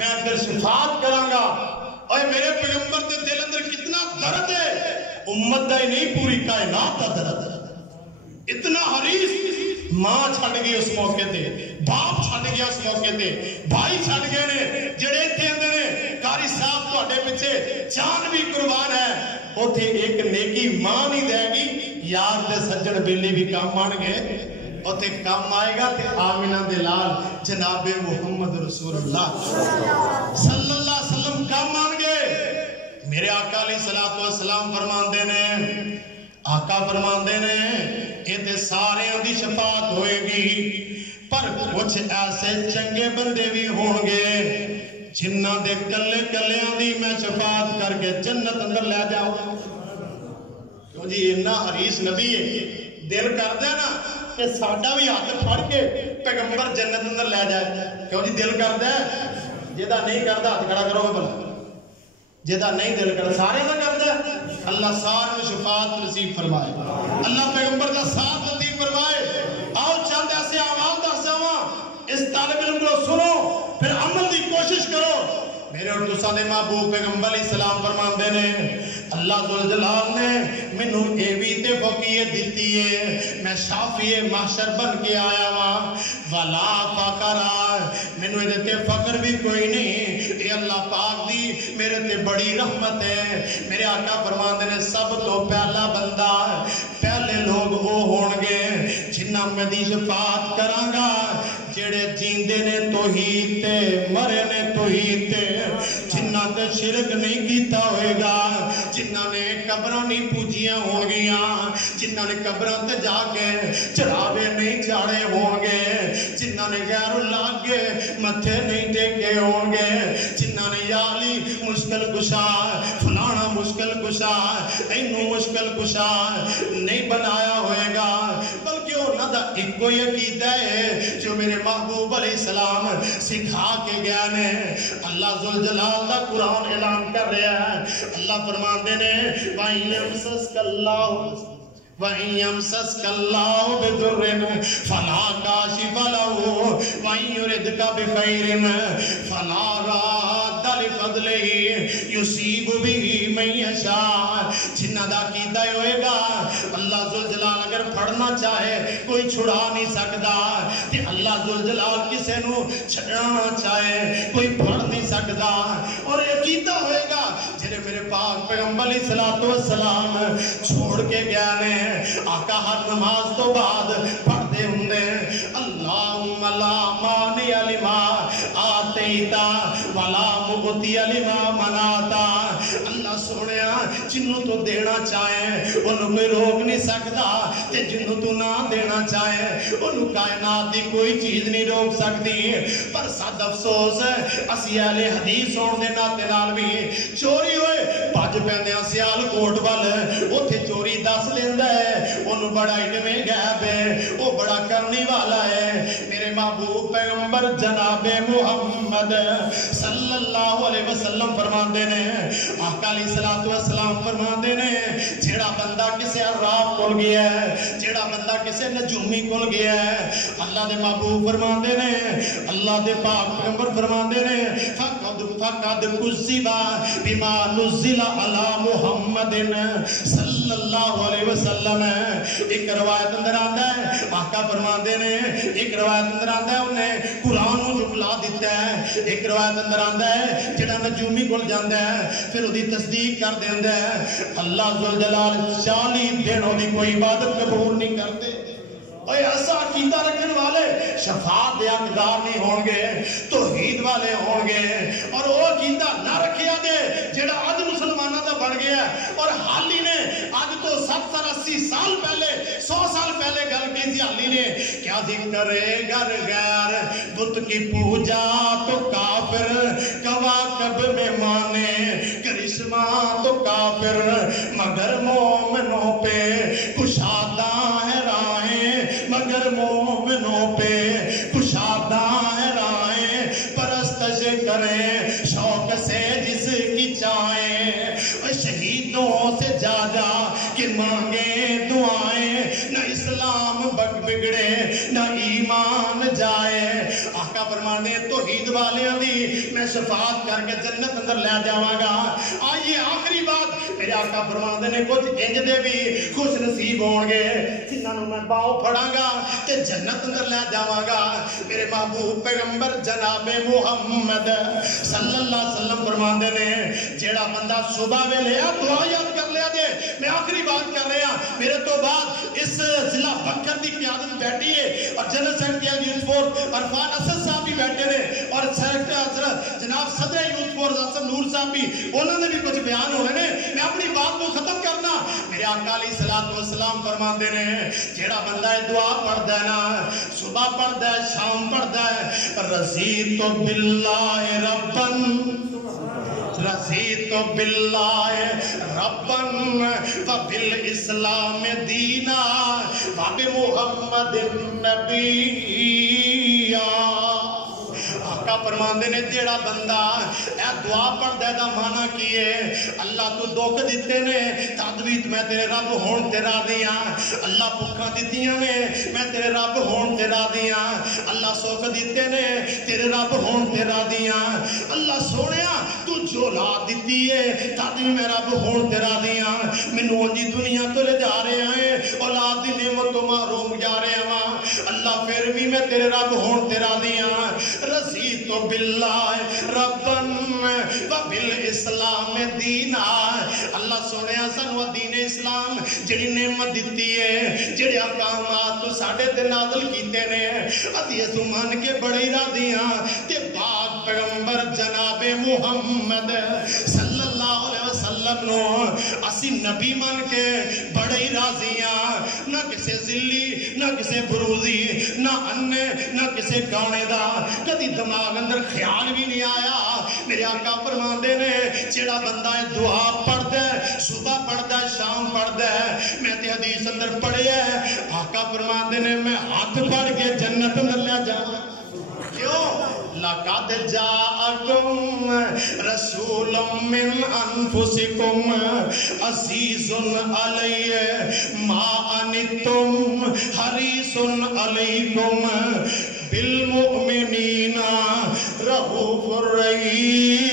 میں پھر شفاعت کرانگا. اور میرے پیغمبر دے دل اندر کتنا درد ہے, امت دا ہی نہیں پوری کائنات دا درد ہے. اتنا حریص, ماں چھڑ گئی اس موقع تے, باپ چھڑ گیا اس موقع تے, بھائی چھڑ گئے نے, جڑے تھے اندر نے قاری صاحب تو اڈے پچھے جان بھی قربان ہے. وہ تھے ایک نیکی ماں نہیں دے گی, یار دے سجن بیلی بھی کام مان گئے. اور تے کام آئے گا تے آمینہ دلال جناب محمد رسول اللہ صلی اللہ علیہ وسلم کام مان گئے. میرے آقا علیہ السلام فرمان دینے, آقا فرمان دینے یہ تے سارے دی شفاعت ہوئے گی, پر کچھ ایسے چنگے بندے بھی ہوں گے جنہ دے کلے کلیاں دی میں شفاعت کر کے جنت اندر لے جاؤں. کیوں جی اتنا حریص نبی ہے, دل کر دے نا کہ ساڈا بھی ہاتھ پھڑ کے پیغمبر جنت اندر لے جائے. کیوں جی دل کر دے, جیدہ نہیں کردا ہاتھ کھڑا کرو گے بھلا, جیدہ نہیں دل کردا سارے دا کر دے. اللہ سارے شفاعت نصیب فرمائے, اللہ پیغمبر کا ساتھ نصیب فرمائے. آؤ چند ایسے آواز دس جاواں, اس طالب علم کو سنو پھر عمل دی کوشش کرو. میرے اور تساں دے محبوب پیغمبر علیہ السلام فرمان دے نے, اللہ ذوالجلال نے مینوں اے وی تے فقیت دتی ہے, میں شافی محشر بن کے آیا وا, ولا فقر, مینوں اے تے فقر بھی کوئی نہیں. اے اللہ پاک دی میرے تے بڑی رحمت ہے. میرے آقا فرمان دے نے سب تو پہلا بندہ, پہلے لوگ وہ ہون گے جنہاں میں دی شفاعت کراں گا جڑے جیندے نے توحید تے, مرے نے توحید تے, جنہاں تے شرک نہیں کیتا ہوئے گا, جنہاں نے قبراں نہیں پوجیاں ہون گیاں, جنہاں نے قبراں تے جا کے چڑھاوے نہیں چاڑے ہون گے, جنہاں نے غیر اللہ کے متھے نہیں ٹیکے ہون گے, جنہاں نے یا علی مشکل کشا, فلانا مشکل کشا, اینو مشکل کشا نہیں بنایا ہوئے گا, بلکہ انہاں دا ایک کوئی عقیدہ ہے جو میرے محبوب علیہ السلام سکھا کے گیا نے. اللہ ذوالجلال دا قرآن اعلان کر رہا ہے. اللہ فرمان دے نے وَإِن يَمْسَسْكَ اللَّهُ بِضُرٍّ فَلَا كَاشِفَ لَهُ وَإِن يُرِدْكَ بِخَيْرٍ فَلَا رَادَّ لِفَضْلِهِ يُصِيبُ بِهِ مَن يَشَاءُ. جنہ دا عقیدہ ہوئے گا اللہ ذوالجلال اگر پھڑنا چاہے کوئی چھڑا نہیں سکتا, کہ اللہ ذوالجلال کسے نو چھڑنا چاہے کوئی پھڑ نہیں سکتا. اور عقیدہ ہوئے گا جنہیں میرے پاک پیغمبر علیہ السلام چھوڑ کے گیا نے, آقا ہر نماز تو بعد پڑھتے ہوں دے اللہم لا مانع لما آتیتا ولا مغتی لما مناتا. اللہ سنیا جنہوں تو دینا چاہے انہوں کوئی روک نہیں سکتا, تے جنہوں تو نہ دینا چاہے انہوں کائنات دی کوئی چیز نہیں روک سکتی. پر ساتھ افسوس ہے اسی اہل حدیث ہونے دے ناتے نال بھی چوری ہوئے بھج پیندے سیال کوٹ وال, اوتھے چوری دس لیندا ہے, انہوں بڑا علم غیب ہے, وہ بڑا کرنے والا ہے. میرے محبوب پیغمبر جناب محمد صلی اللہ علیہ وسلم فرماندے نے, آقا علیہ السلام فرماندے نے, جیڑا بندہ کسے عراف کول گیا ہے, جیڑا بندہ کسے نجومی کول گیا ہے, اللہ دے محبوب فرماندے نے, اللہ دے پاک پیغمبر فرماندے نے فقد کذبا بما نزل علی محمد صلی اللہ علیہ وسلم. ایک روایت اندر آتا ہے آقا فرماندے نے, ایک روایت اندر آتا ہے انہیں قرآن کو جھٹلا دیتا ہے, ایک روایت اندر آتا ہے جڑا نجومی کول جاندا ہے پھر اودی تصدیق کر دیندا ہے. اللہ ذوالجلال 40 دن اودی کوئی عبادت قبول نہیں کرتے. اور ایسا عقیدہ رکھنے والے شفاعت دے حقدار نہیں ہون گے, توحید والے ہون گے. اور وہ عقیدہ نہ رکھیا دے جڑا اج مسلمانوں دا بن گیا اور حالی نے اج تو 70-80 سال پہلے 100 سال پہلے گل کی تھی. حالی نے کیا ذکر گر غیر بت کی پوجا تو کافر, کواکب میں مانے کرشمہ تو کافر, مگر مومنوں پہ کشادہ ہے راہیں, مگر مومنوں پہ کشادہ ہے راہیں, پرستش کریں شوق سے جس کی چاہیں, شہیدوں سے جا جا کہ مانگے دعائیں, نہ اسلام بگڑے نہ ایمان جائے. آقا فرمانے توحید والیاں دی میں شفاعت کر کے جنت اندر لے جاواں گا. آئیے آخری بات میرے آقا فرماندے نے کچھ انج دے بھی خوش نصیب ہون گے جنہاں نوں میں باہوں پھڑاں گا تے جنت اندر لے جاواں گا. میرے محبوب پیغمبر جناب محمد صلی اللہ علیہ وسلم فرماندے نے جیڑا بندہ صبح ویلے دعا یاد کر لیا دے. میں آخری بات کر رہا میرے تو بعد اس ضلع بکر دی قیادت بیٹھی ہے اور general secretary youth force Irfan Asad صاحب بھی بیٹھے نے اور جناب صدر یوتھ فورس حسن نور صاحب بھی انہوں نے بھی کچھ بیان ہوئے نے. میں اپنی بات کو ختم کرنا. میرے آقا علیہ الصلوۃ والسلام فرماندے نے جیڑا بندہ دعا پڑھدا ہے نا صبح پڑھدا ہے شام پڑھدا ہے رضیت باللہ ربن رضیت باللہ ربن وبالاسلام دینا وبمحمد نبیا. آقا فرماندے نے جیڑا بندہ اے دعا پڑھدا ہے دا معنی کی ہے اللہ تو دکھ دتے نے تدویت میں تیرے رب ہون تے راضی ہاں. اللہ بھکھاں دتیاں نے میں تیرے رب ہون تے راضی ہاں. اللہ سکھ دتے نے تیرے رب ہون تے راضی ہاں. اللہ سونیا تو جو اولاد دتی ہے تد بھی میں رب ہون تے راضی ہاں. مینوں جی دنیا تو لے جا رہے ہیں اولاد دی نعمت تو محروم جا رہے ہاں. اللہ پھر بھی میں تیرے رب ہون تے راضی ہاں. رضیت باللہ ربن وبالاسلام دینا. اللہ سونیا سانو دین اسلام جڑی نعمت دتی ہے جڑے احکامات تو ساڈے تے نازل کیتے نے اسی اس مان کے بڑے راضی ہاں. تے پاک پیغمبر جناب محمد صلی اللہ علیہ وسلم نو اسی نبی مان کے بڑے راضی ہاں. نہ کسے ذلی نہ کسے بروزی نہ انے نہ کسے گانے دا کدی دماغ اندر خیال بھی نہیں آیا. میرے آقا فرماندے نے جیڑا بندہ دعا پڑھدا ہے صبح پڑھدا ہے شام پڑھدا ہے میں تے حدیث اندر پڑھیا ہے آقا فرماندے نے میں ہاتھ پڑھ کے جنت اندر لے جاواں. کیوں؟ لقد جاءکم رسول من انفسکم عزیز علیہ ما عنتم حریص علیکم بالمؤمنین رؤوف الرحیم.